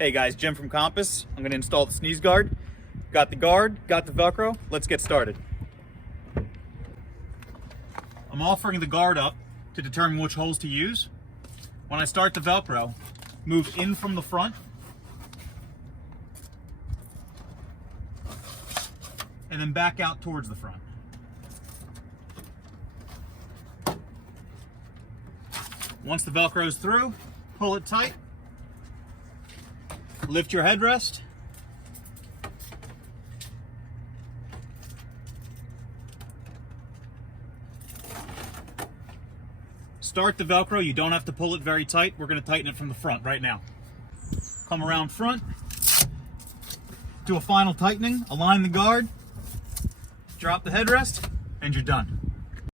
Hey guys, Jim from Compass. I'm going to install the sneeze guard. Got the guard, got the Velcro. Let's get started. I'm offering the guard up to determine which holes to use. When I start the Velcro, move in from the front and then back out towards the front. Once the Velcro is through, pull it tight. Lift your headrest. Start the Velcro. You don't have to pull it very tight. We're going to tighten it from the front right now. Come around front. Do a final tightening. Align the guard. Drop the headrest, and you're done.